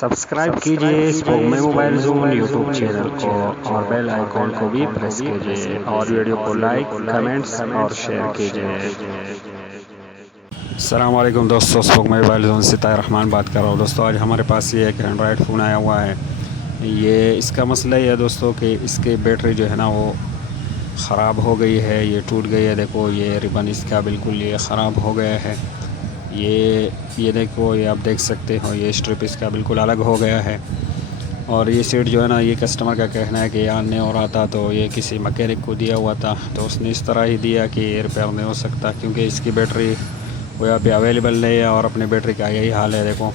Subscribe कीजिए spoke में mobile zone YouTube channel को और बेल आइकॉन को भी प्रेस कीजिए और वीडियो को लाइक कमेंट्स और शेयर कीजिए। अस्सलाम वालेकुम दोस्तों, स्पोक में मोबाइल ज़ोन से ताहिर रहमान बात कर रहा हूँ। दोस्तों आज हमारे पास ये एक एंड्रॉयड फ़ोन आया हुआ है। ये इसका मसला ये है दोस्तों कि इसके बैटरी जो है ना वो ख़राब हो गई है, ये टूट गई है। देखो ये रिबन इसका बिल्कुल ये ख़राब हो गया है। ये देखो, ये आप देख सकते हो, ये स्ट्रिप इसका बिल्कुल अलग हो गया है। और ये सेट जो है ना, ये कस्टमर का कहना है कि यार नहीं हो रहा था, तो ये किसी मैकेनिक को दिया हुआ था, तो उसने इस तरह ही दिया कि ये रिपेयर नहीं हो सकता क्योंकि इसकी बैटरी वो यहाँ पे अवेलेबल नहीं है और अपनी बैटरी का यही हाल है। देखो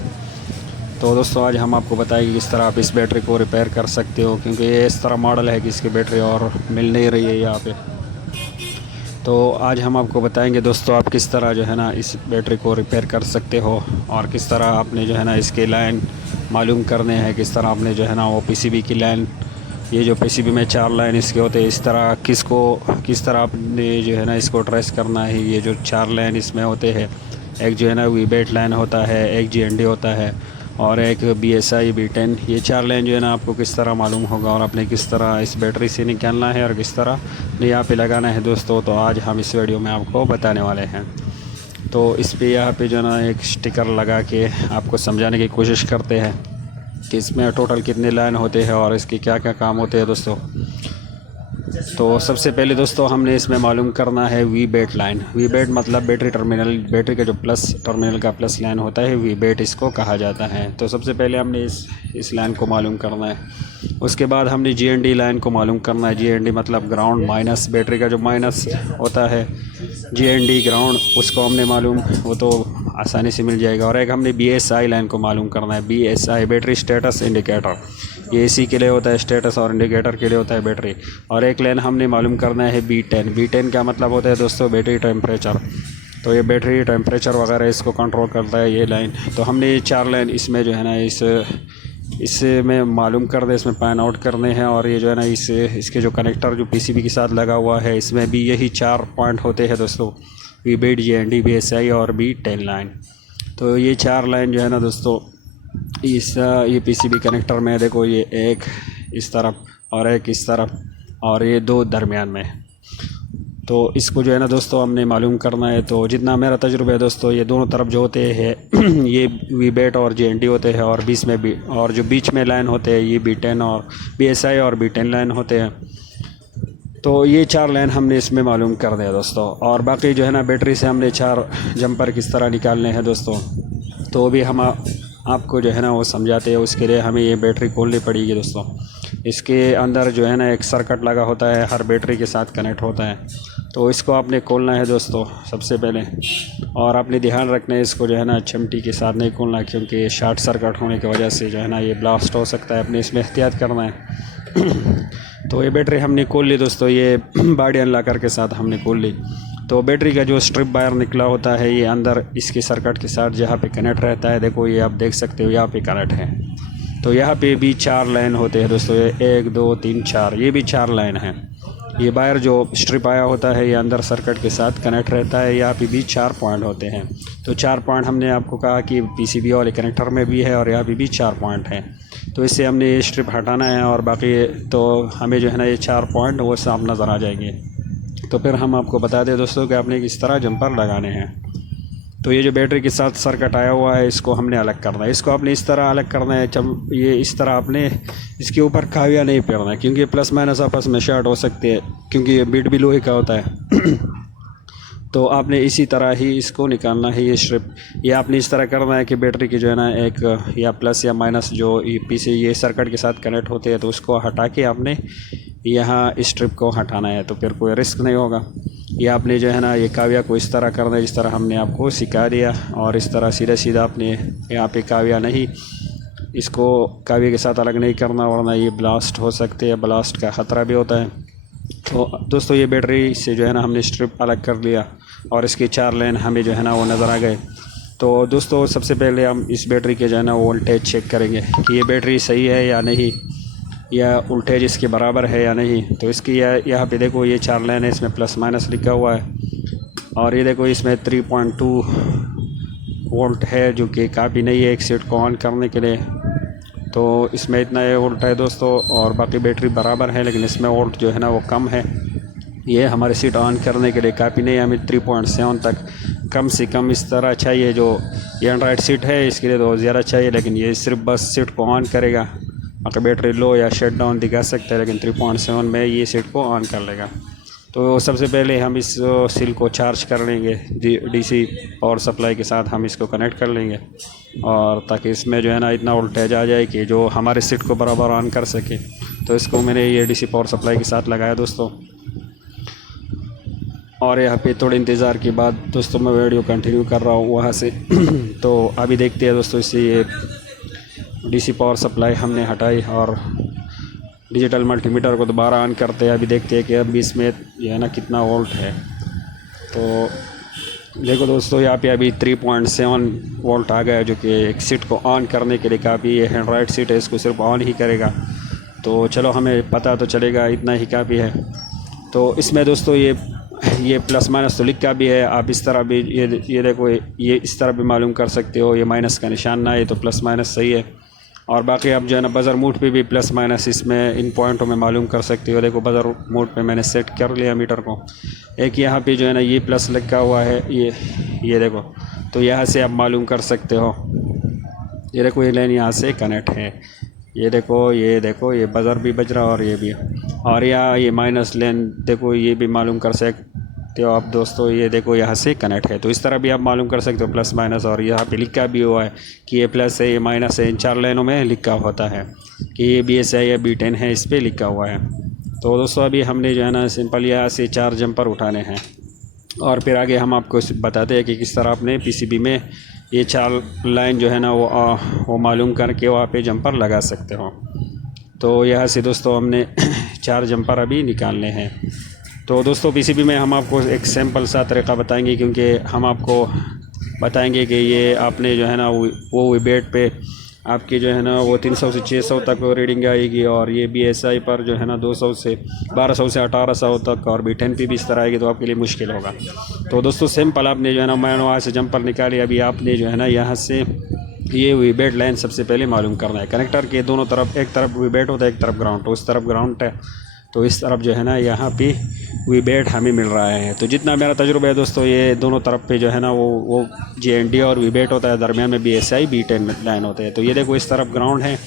तो दोस्तों आज हम आपको बताएंगे किस तरह आप इस बैटरी को रिपेयर कर सकते हो, क्योंकि ये इस तरह मॉडल है कि इसकी बैटरी और मिल नहीं रही है यहाँ पे। तो आज हम आपको बताएंगे दोस्तों आप किस तरह जो है ना इस बैटरी को रिपेयर कर सकते हो और किस तरह आपने जो है ना इसके लाइन मालूम करने हैं, किस तरह आपने जो है ना वो पीसीबी की लाइन, ये जो पीसीबी में 4 लाइन इसके होते हैं, इस तरह किस तरह आपने जो है ना इसको ट्रेस करना है। ये जो 4 लाइन इसमें होते हैं, एक जो है ना वीबेट लाइन होता है, एक जीएनडी होता है और एक बीएसआई B10। ये 4 लाइन जो है ना आपको किस तरह मालूम होगा और आपने किस तरह इस बैटरी से निकालना है और किस तरह यहाँ पे लगाना है दोस्तों। तो आज हम इस वीडियो में आपको बताने वाले हैं। तो इस पे यहाँ पे जो है ना एक स्टिकर लगा के आपको समझाने की कोशिश करते हैं कि इसमें टोटल कितने लाइन होते हैं और इसके क्या क्या काम होते हैं दोस्तों। तो सबसे पहले दोस्तों हमने इसमें मालूम करना है वीबेट लाइन। वीबेट मतलब बैटरी टर्मिनल, बैटरी का जो प्लस टर्मिनल का प्लस लाइन होता है, वीबेट इसको कहा जाता है। तो सबसे पहले हमने इस लाइन को मालूम करना है। उसके बाद हमने जीएनडी लाइन को मालूम करना है। जीएनडी मतलब ग्राउंड माइनस, बैटरी का जो माइनस होता है जीएनडी ग्राउंड, उसको हमने मालूम, वो तो आसानी से मिल जाएगा। और एक हमने बीएसआई लाइन को मालूम करना है। बीएसआई बैटरी स्टेटस इंडिकेटर, ये इसी के लिए होता है, स्टेटस और इंडिकेटर के लिए होता है बैटरी। और एक लाइन हमने मालूम करना है B10। B10 का मतलब होता है दोस्तों बैटरी टेम्परेचर, तो ये बैटरी टेम्परेचर वगैरह इसको कंट्रोल करता है ये लाइन। तो हमने ये 4 लाइन इसमें जो है ना इससे में मालूम कर दे, इसमें पैन आउट करने हैं। और ये जो है ना इसके जो कनेक्टर जो पीसीबी के साथ लगा हुआ है, इसमें भी यही 4 पॉइंट होते हैं दोस्तों, वीबेट, जीएनडी, बीएसआई और B10 लाइन। तो ये 4 लाइन जो है ना दोस्तों ये पीसीबी कनेक्टर में देखो, ये एक इस तरफ और एक इस तरफ और ये 2 दरमियान में। तो इसको जो है ना दोस्तों हमने मालूम करना है। तो जितना मेरा तजुर्बा है दोस्तों, ये दोनों तरफ जो होते हैं ये वीबेट और जीएनडी होते हैं और और जो बीच में लाइन होते हैं ये B10 और बीएसआई और B10 लाइन होते हैं। तो ये 4 लाइन हमने इसमें मालूम कर दिया दोस्तों। और बाकी जो है ना बैटरी से हमने 4 जंपर किस तरह निकालने हैं दोस्तों, तो भी हम आपको जो है ना वो समझाते हैं। उसके लिए हमें ये बैटरी खोलनी पड़ेगी दोस्तों। इसके अंदर जो है ना एक सर्किट लगा होता है, हर बैटरी के साथ कनेक्ट होता है, तो इसको आपने खोलना है दोस्तों सबसे पहले। और आपने ध्यान रखना है इसको जो है ना चिमटी के साथ नहीं खोलना, क्योंकि शॉर्ट सर्किट होने की वजह से जो है ना ये ब्लास्ट हो सकता है, अपने इसमें एहतियात करना है। तो ये बैटरी हमने खोल ली दोस्तों, ये बॉडी अनलॉकर के साथ हमने खोल ली। तो बैटरी का जो स्ट्रिप वायर निकला होता है ये अंदर इसके सर्किट के साथ जहाँ पे कनेक्ट रहता है, देखो ये आप देख सकते हो यहाँ पे कनेक्ट है। तो यहाँ पे भी 4 लाइन होते हैं दोस्तों, ये 1 2 3 4, ये भी 4 लाइन है। ये वायर जो स्ट्रिप आया होता है ये अंदर सर्किट के साथ कनेक्ट रहता है, यहाँ पे भी 4 पॉइंट होते हैं। तो 4 पॉइंट हमने आपको कहा कि पीसीबी वाले कनेक्टर में भी है और यहाँ पे भी 4 पॉइंट हैं। तो इससे हमने ये स्ट्रिप हटाना है और बाकी तो हमें जो है ना ये 4 पॉइंट वो साफ नज़र आ जाएंगे। तो फिर हम आपको बता दें दोस्तों कि आपने किस तरह जंपर लगाने हैं। तो ये जो बैटरी के साथ सर्किट आया हुआ है इसको हमने अलग करना है। इसको आपने इस तरह अलग करना है, जब ये इस तरह आपने इसके ऊपर खाविया नहीं पेरना है, क्योंकि प्लस माइनस आपस में शॉर्ट हो सकते हैं, क्योंकि ये बीट भी लोहे का होता है। तो आपने इसी तरह ही इसको निकालना है। ये स्ट्रिप ये आपने इस तरह करना है कि बैटरी की जो है ना एक या प्लस या माइनस जो पीछे ये सर्किट के साथ कनेक्ट होते हैं, तो उसको हटा के आपने यहाँ स्ट्रिप को हटाना है, तो फिर कोई रिस्क नहीं होगा। ये आपने जो है ना ये काविया को इस तरह करना है जिस तरह हमने आपको सिखा दिया, और इस तरह सीधा सीधा आपने यहाँ पे काविया नहीं, इसको काविया के साथ अलग नहीं करना, वरना ये ब्लास्ट हो सकते हैं, ब्लास्ट का ख़तरा भी होता है। तो दोस्तों ये बैटरी से जो है ना हमने स्ट्रिप अलग कर लिया और इसके 4 लाइन हमें जो है ना वो नज़र आ गए। तो दोस्तों सबसे पहले हम इस बैटरी के जो है ना वोल्टेज चेक करेंगे कि ये बैटरी सही है या नहीं, या वोल्टेज इसके बराबर है या नहीं। तो इसकी यहाँ पे देखो ये 4 लाइन है, इसमें प्लस माइनस लिखा हुआ है, और ये देखो इसमें 3.2 वोल्ट है, जो कि काफ़ी नहीं है एक सेट को ऑन करने के लिए। तो इसमें इतना ये वोल्ट है दोस्तों, और बाकी बैटरी बराबर है, लेकिन इसमें वोल्ट जो है ना वो कम है। ये हमारे सीट ऑन करने के लिए काफ़ी नहीं, हमें 3.7 तक कम से कम इस तरह चाहिए। जो ये एंड्रॉयड सीट है इसके लिए तो ज़्यादा चाहिए, लेकिन ये सिर्फ बस सीट को ऑन करेगा। अगर बैटरी लो या शट डाउन दिखा सकता है, लेकिन 3.7 में ये सीट को ऑन कर लेगा। तो सबसे पहले हम इस सील को चार्ज कर लेंगे, डीसी पावर सप्लाई के साथ हम इसको कनेक्ट कर लेंगे, और ताकि इसमें जो है ना इतना वोल्टेज आ जाए कि जो हमारे सीट को बराबर ऑन कर सके। तो इसको मैंने ये डीसी पावर सप्लाई के साथ लगाया दोस्तों, और यहाँ पे थोड़े इंतज़ार के बाद दोस्तों मैं वीडियो कंटिन्यू कर रहा हूँ वहाँ से। तो अभी देखते हैं दोस्तों, इससे ये डीसी पावर सप्लाई हमने हटाई और डिजिटल मल्टीमीटर को दोबारा ऑन करते हैं। अभी देखते हैं कि अभी इसमें जो है ना कितना वोल्ट है। तो देखो दोस्तों, यहाँ पे अभी 3.7 वोल्ट आ गया, जो कि एक सीट को ऑन करने के लिए काफ़ी। ये एंड्रॉयड सीट है, इसको सिर्फ ऑन ही करेगा। तो चलो हमें पता तो चलेगा, इतना ही काफ़ी है। तो इसमें दोस्तों ये प्लस माइनस तो लिखा भी है, आप इस तरह भी ये देखो, ये इस तरह भी मालूम कर सकते हो। ये माइनस का निशान ना है तो प्लस माइनस सही है। और बाकी आप जो है ना बज़र मोड पे भी प्लस माइनस इसमें इन पॉइंटों में मालूम कर सकते हो। देखो बज़र मोड पे मैंने सेट कर लिया मीटर को। एक यहाँ पे जो है ना ये प्लस लिखा हुआ है, ये देखो, तो यहाँ से आप मालूम कर सकते हो। ये देखो ये लाइन यहाँ से कनेक्ट है, ये देखो ये बज़र भी बज रहा और ये भी, और यहाँ ये माइनस लाइन देखो, ये भी मालूम कर सकते हो आप दोस्तों। ये देखो यहाँ से कनेक्ट है, तो इस तरह भी आप मालूम कर सकते हो प्लस माइनस। और यहाँ पे लिखा भी हुआ है कि ये प्लस है, ये माइनस है, इन 4 लाइनों में लिखा होता है कि ये BS है या B10 है, इस पर लिखा हुआ है। तो दोस्तों अभी हमने जो है ना सिंपल यहाँ से 4 जंपर उठाने हैं, और फिर आगे हम आपको बताते हैं कि किस तरह अपने PCB में ये 4 लाइन जो है ना वो मालूम करके वहाँ पे जंपर लगा सकते हो। तो यहाँ से दोस्तों हमने 4 जंपर अभी निकालने हैं। तो दोस्तों PCB में हम आपको एक सैम्पल सा तरीक़ा बताएंगे, क्योंकि हम आपको बताएंगे कि ये आपने जो है ना वो वेट पे आपकी जो है ना वो 300 से 600 तक रीडिंग आएगी, और ये BSI पर जो है ना 200 से 1200 से 1800 तक, और B10 पे भी इस तरह आएगी, तो आपके लिए मुश्किल होगा। तो दोस्तों सैम्पल आपने जो है ना मैंने वहाँ से जंपर निकाली। अभी आपने जो है ना यहाँ से ये वीबेट लाइन सबसे पहले मालूम करना है। कनेक्टर के दोनों तरफ, एक तरफ वीबेट होता है, एक तरफ ग्राउंड। तो उस तरफ ग्राउंड है, तो इस तरफ जो है ना यहाँ पे वीबेट हमें मिल रहा है। तो जितना मेरा तजुर्बा है दोस्तों, ये दोनों तरफ पे जो है ना वो JND और वीबेट होता है, दरमियान में BSI B10 लाइन होते हैं। तो ये देखो इस तरफ ग्राउंड है,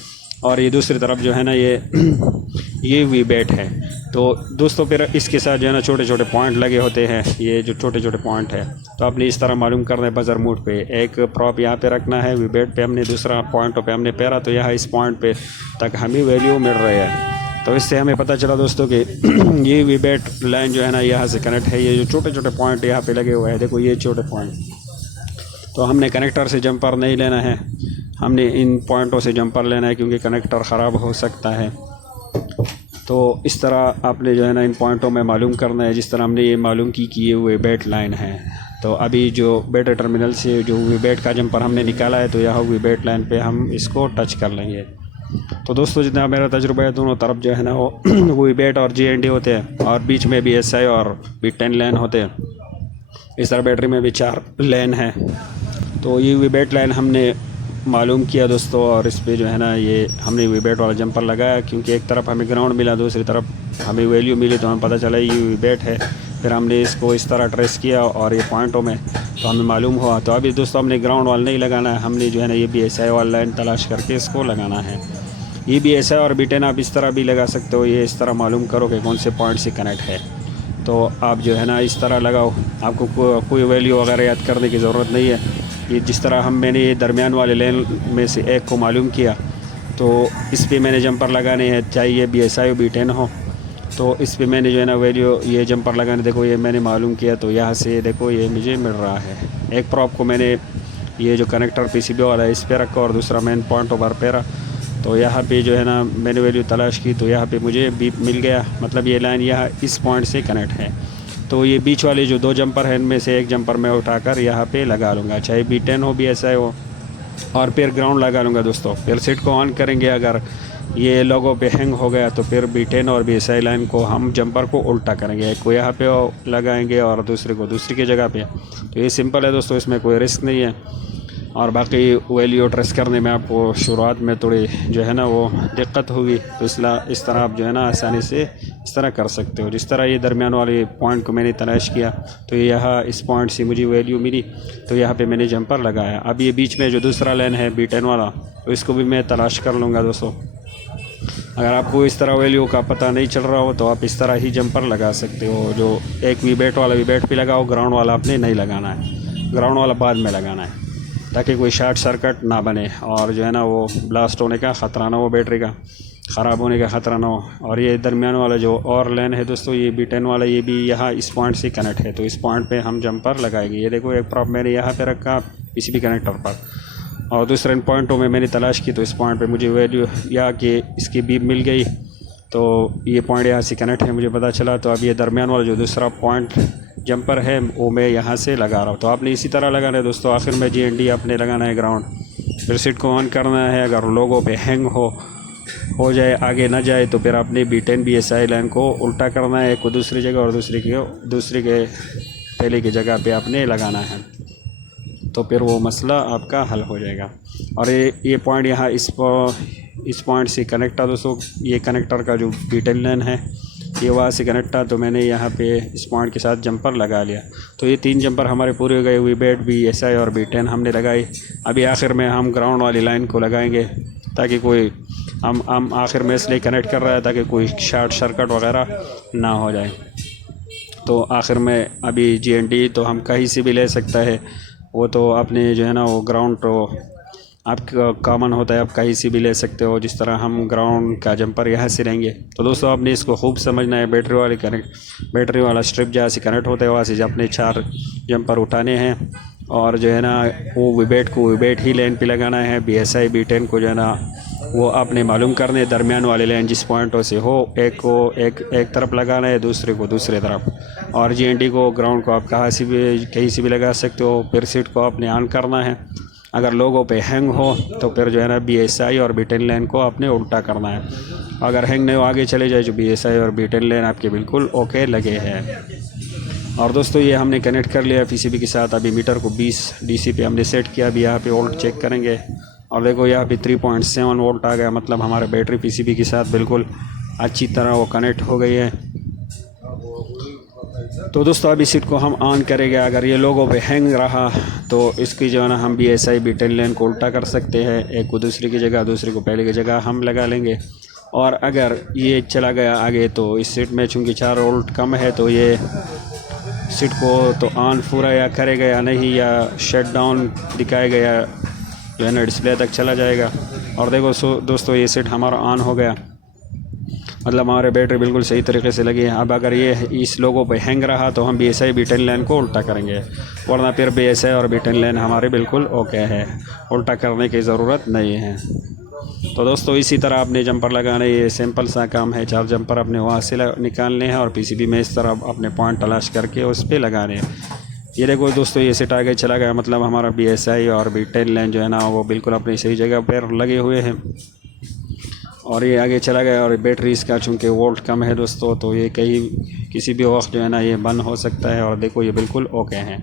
और ये दूसरी तरफ जो है ना ये वीबेट है। तो दोस्तों फिर इसके साथ जो है ना छोटे छोटे पॉइंट लगे होते हैं, ये जो छोटे छोटे पॉइंट है, तो आपने इस तरह मालूम करना है। बज़र मोड पे एक प्रॉप यहाँ पे रखना है, वीबेट पे हमने दूसरा पॉइंटों पे हमने पैरा, तो यहाँ इस पॉइंट पे तक हमें वैल्यू मिल रही है। तो इससे हमें पता चला दोस्तों कि ये वीबेट लाइन जो है ना यहाँ से कनेक्ट है। ये जो छोटे छोटे पॉइंट यहाँ पे लगे हुए हैं, देखो ये छोटे पॉइंट, तो हमने कनेक्टर से जंपर नहीं लेना है, हमने इन पॉइंटों से जंपर लेना है, क्योंकि कनेक्टर ख़राब हो सकता है। तो इस तरह आपने जो है ना इन पॉइंटों में मालूम करना है, जिस तरह हमने ये मालूम की कि ये वीबेट लाइन है। तो अभी जो बैटरी टर्मिनल से जो वीबेट का जंपर हमने निकाला है, तो यहाँ वीबेट लाइन पे हम इसको टच कर लेंगे। तो दोस्तों जितना मेरा तजुर्बा है, दोनों तरफ जो है ना वो वीबेट और JND होते हैं, और बीच में BSI और B10 लाइन होते हैं। इस तरह बैटरी में भी 4 लाइन है। तो ये वीबेट लाइन हमने मालूम किया दोस्तों, और इस पे जो है ना ये हमने वीबेट वाला जंपर लगाया, क्योंकि एक तरफ हमें ग्राउंड मिला, दूसरी तरफ हमें वैल्यू मिली, तो हमें पता चला ये वीबेट है। फिर हमने इसको इस तरह ट्रेस किया और ये पॉइंटों में तो हमें मालूम हुआ। तो अभी दोस्तों हमने ग्राउंड वाला नहीं लगाना है, हमने जो है ना ये BSI वाला लाइन तलाश करके इसको लगाना है। ये BSI और B10 आप इस तरह भी लगा सकते हो, ये इस तरह मालूम करो कि कौन से पॉइंट से कनेक्ट है। तो आप जो है ना इस तरह लगाओ, आपको कोई वैल्यू वगैरह याद करने की ज़रूरत नहीं है। ये जिस तरह मैंने ये दरमियान वाले लाइन में से एक को मालूम किया, तो इस पे मैंने जंपर लगाने हैं, चाहे ये BSI हो B10 हो। तो इस पे मैंने जो है ना वैल्यू ये जंपर लगाने, देखो ये मैंने मालूम किया, तो यहाँ से देखो ये मुझे मिल रहा है। एक प्रॉप को मैंने ये जो कनेक्टर PCB वाला है इस पे रखा, और दूसरा मेन पॉइंट ओवर पे रखा। तो यहाँ पे जो है ना मैंने वैल्यू तलाश की, तो यहाँ पे मुझे बीप मिल गया, मतलब ये लाइन यहाँ इस पॉइंट से कनेक्ट है। तो ये बीच वाले जो 2 जंपर हैं, इनमें से एक जंपर मैं उठाकर यहाँ पे लगा लूँगा, चाहे B10 हो BSI हो, और फिर ग्राउंड लगा लूँगा दोस्तों। फिर सेट को ऑन करेंगे, अगर ये लोगो पे हैंग हो गया तो फिर B10 और BSI लाइन को हम जंपर को उल्टा करेंगे, एक को यहाँ पे लगाएंगे और दूसरे को दूसरी की जगह पे। तो ये सिंपल है दोस्तों, इसमें कोई रिस्क नहीं है। और बाकी वैल्यू ट्रेस करने में आपको शुरुआत में थोड़ी जो है ना वो दिक्कत होगी, तो इस तरह आप जो है ना आसानी से इस तरह कर सकते हो। जिस तरह ये दरमियान वाले पॉइंट को मैंने तलाश किया तो यहाँ इस पॉइंट से मुझे वैल्यू मिली, तो यहाँ पे मैंने जंपर लगाया। अब ये बीच में जो दूसरा लाइन है B10 वाला, तो इसको भी मैं तलाश कर लूँगा दोस्तों। अगर आपको इस तरह वैल्यू का पता नहीं चल रहा हो तो आप इस तरह ही जंपर लगा सकते हो। जो एक वीबैट वाला वीबैट भी लगाओ, ग्राउंड वाला आपने नहीं लगाना है, ग्राउंड वाला बाद में लगाना है ताकि कोई शॉर्ट सर्किट ना बने और जो है ना वो ब्लास्ट होने का ख़तरा ना हो, बैटरी का ख़राब होने का ख़तरा ना हो। और ये दरमियान वाला जो और लाइन है दोस्तों, ये B10 वाला, ये भी यहाँ इस पॉइंट से कनेक्ट है, तो इस पॉइंट पे हम जंपर लगाएंगे। ये देखो एक प्रॉप मैंने यहाँ पे रखा PCB कनेक्टर पर, और दूसरे इन पॉइंटों में मैंने तलाश की तो इस पॉइंट पे मुझे वैल्यू या कि इसकी बीप मिल गई, तो ये पॉइंट यहाँ से कनेक्ट है मुझे पता चला। तो अब ये दरमियान वाला जो दूसरा पॉइंट जंपर है वो मैं यहाँ से लगा रहा हूँ। तो आपने इसी तरह लगाना है दोस्तों। आखिर में GND आपने लगाना है ग्राउंड, फिर सीट को ऑन करना है। अगर लोगों पे हैंग हो जाए, आगे ना जाए, तो फिर आपने B10 BSI लाइन को उल्टा करना है, एक को दूसरी जगह और दूसरे के पहले की जगह पे आपने लगाना है, तो फिर वो मसला आपका हल हो जाएगा। और ये पॉइंट यहाँ इस पॉइंट से कनेक्ट था दोस्तों। ये कनेक्टर का जो B10 लाइन है ये वहाँ से कनेक्ट था, तो मैंने यहाँ पे इस पॉइंट के साथ जंपर लगा लिया। तो ये 3 जंपर हमारे पूरे हो गए। वीबैट BSI और B10 हमने लगाई। अभी आखिर में हम ग्राउंड वाली लाइन को लगाएंगे ताकि कोई हम आखिर में इसलिए कनेक्ट कर रहा है ताकि कोई शॉर्ट सर्किट वगैरह ना हो जाए। तो आखिर में अभी GND तो हम कहीं से भी ले सकता है, वो तो आपने जो है ना वो ग्राउंड तो आपका कॉमन होता है, आप कहीं से भी ले सकते हो। जिस तरह हम ग्राउंड का जंपर यहाँ से लेंगे, तो दोस्तों आपने इसको खूब समझना है। बैटरी वाला स्ट्रिप जहाँ से कनेक्ट होता है वहाँ से अपने 4 जंपर उठाने हैं, और जो है ना वो वीबैट को वीबैट ही लाइन पे लगाना है। BSI B10 को जो है ना वो आपने मालूम करने दरमियान वाले लाइन जिस पॉइंटों से हो, एक को एक तरफ लगाना है, दूसरे को दूसरे तरफ। और GND को ग्राउंड को आप कहीं से भी लगा सकते हो। फिर सीट को आपने ऑन करना है। अगर लोगों पे हैंग हो तो फिर जो है ना BSI और B10 लाइन को आपने उल्टा करना है। अगर हैंग नहीं हो, आगे चले जाए, जो BSI और B10 लाइन आपके बिल्कुल ओके लगे हैं। और दोस्तों ये हमने कनेक्ट कर लिया PCB के साथ। अभी मीटर को 20 DC पे हमने सेट किया। अभी यहाँ पे वोल्ट चेक करेंगे, और देखो यहाँ पे 3.7 वोल्ट आ गया, मतलब हमारे बैटरी PCB के साथ बिल्कुल अच्छी तरह वो कनेक्ट हो गई है। तो दोस्तों अभी सीट को हम ऑन करेंगे। अगर ये लोगों पे हैंग रहा तो इसकी जो है ना हम BSI B10 लाइन को उल्टा कर सकते हैं, एक को दूसरी की जगह, दूसरे को पहले की जगह हम लगा लेंगे। और अगर ये चला गया आगे तो इस सीट में चूँकि 4 वोल्ट कम है, तो ये सीट को तो ऑन पूरा या करेगा या नहीं, या शट डाउन दिखाएगा, या जो है ना डिस्प्ले तक चला जाएगा। और देखो दोस्तों ये सीट हमारा ऑन हो गया, मतलब हमारे बैटरी बिल्कुल सही तरीके से लगी है। अब अगर ये इस लोगों पे हैंग रहा तो हम BSI B10 लाइन को उल्टा करेंगे, वरना फिर BSI और B10 लाइन हमारे बिल्कुल ओके है, उल्टा करने की ज़रूरत नहीं है। तो दोस्तों इसी तरह आपने जंपर लगाना, ये सिंपल सा काम है। 4 जंपर अपने वहाँ से निकालने हैं और PCB में इस तरह अपने पॉइंट तलाश करके उस पर लगाने हैं। ये देखो दोस्तों ये सेट आगे चला गया, मतलब हमारा BSI और B10 लाइन जो है ना वो बिल्कुल अपनी सही जगह पर लगे हुए हैं, और ये आगे चला गया। और बैटरी इसका चूँकि वोल्ट कम है दोस्तों, तो ये किसी भी वक्त जो है ना ये बंद हो सकता है। और देखो ये बिल्कुल ओके हैं,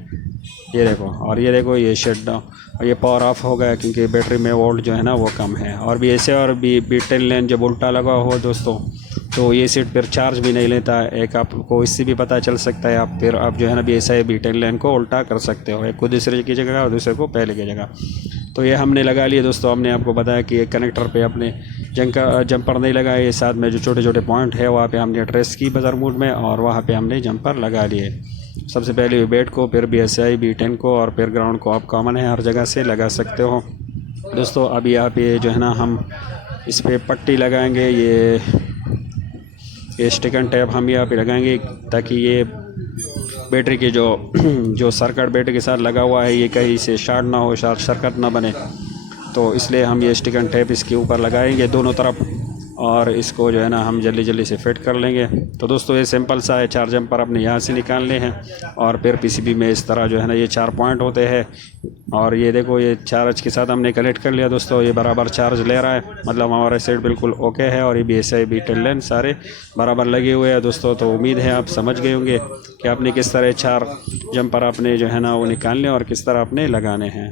ये देखो। और ये देखो ये शट डाउन, और ये पावर ऑफ हो गया क्योंकि बैटरी में वोल्ट जो है ना वो कम है। और BSI और B10 लाइन जब उल्टा लगा हो दोस्तों, तो ये सेट फिर चार्ज भी नहीं लेता। एक आपको इससे भी पता चल सकता है, आप फिर आप जो है ना BSI B10 लाइन को उल्टा कर सकते हो, एक को दूसरे की जगह और दूसरे को पहले की जगह। तो ये हमने लगा लिए दोस्तों। हमने आपको बताया कि एक कनेक्टर पे अपने जंपर नहीं लगाए, साथ में जो छोटे छोटे पॉइंट है वहाँ पे हमने ट्रेस की बजर मोड में, और वहाँ पे हमने जंपर लगा लिए। सबसे पहले वीबैट को, फिर BSI B10 को, और फिर ग्राउंड को आप कॉमन है हर जगह से लगा सकते हो दोस्तों। अभी यहाँ पे जो है ना हम इस पर पट्टी लगाएंगे, ये स्टिकन टैप हम यहाँ पे लगाएंगे ताकि ये बैटरी के जो सर्किट बैटरी के साथ लगा हुआ है ये कहीं से शॉर्ट ना हो, शॉर्ट सर्किट ना बने। तो इसलिए हम ये स्टिकन टैप इसके ऊपर लगाएंगे दोनों तरफ, और इसको जो है ना हम जल्दी से फिट कर लेंगे। तो दोस्तों ये सिंपल सा है, 4 जंपर अपने यहाँ से निकालने हैं, और फिर PCB में इस तरह जो है ना ये 4 पॉइंट होते हैं। और ये देखो ये चार्ज के साथ हमने कनेक्ट कर लिया दोस्तों, ये बराबर चार्ज ले रहा है, मतलब हमारा सेट बिल्कुल ओके है। और ये BSI B10 लाइन सारे बराबर लगे हुए हैं दोस्तों। तो उम्मीद है आप समझ गए होंगे कि आपने किस तरह 4 जंपर अपने जो है ना वो निकालने और किस तरह अपने लगाने हैं।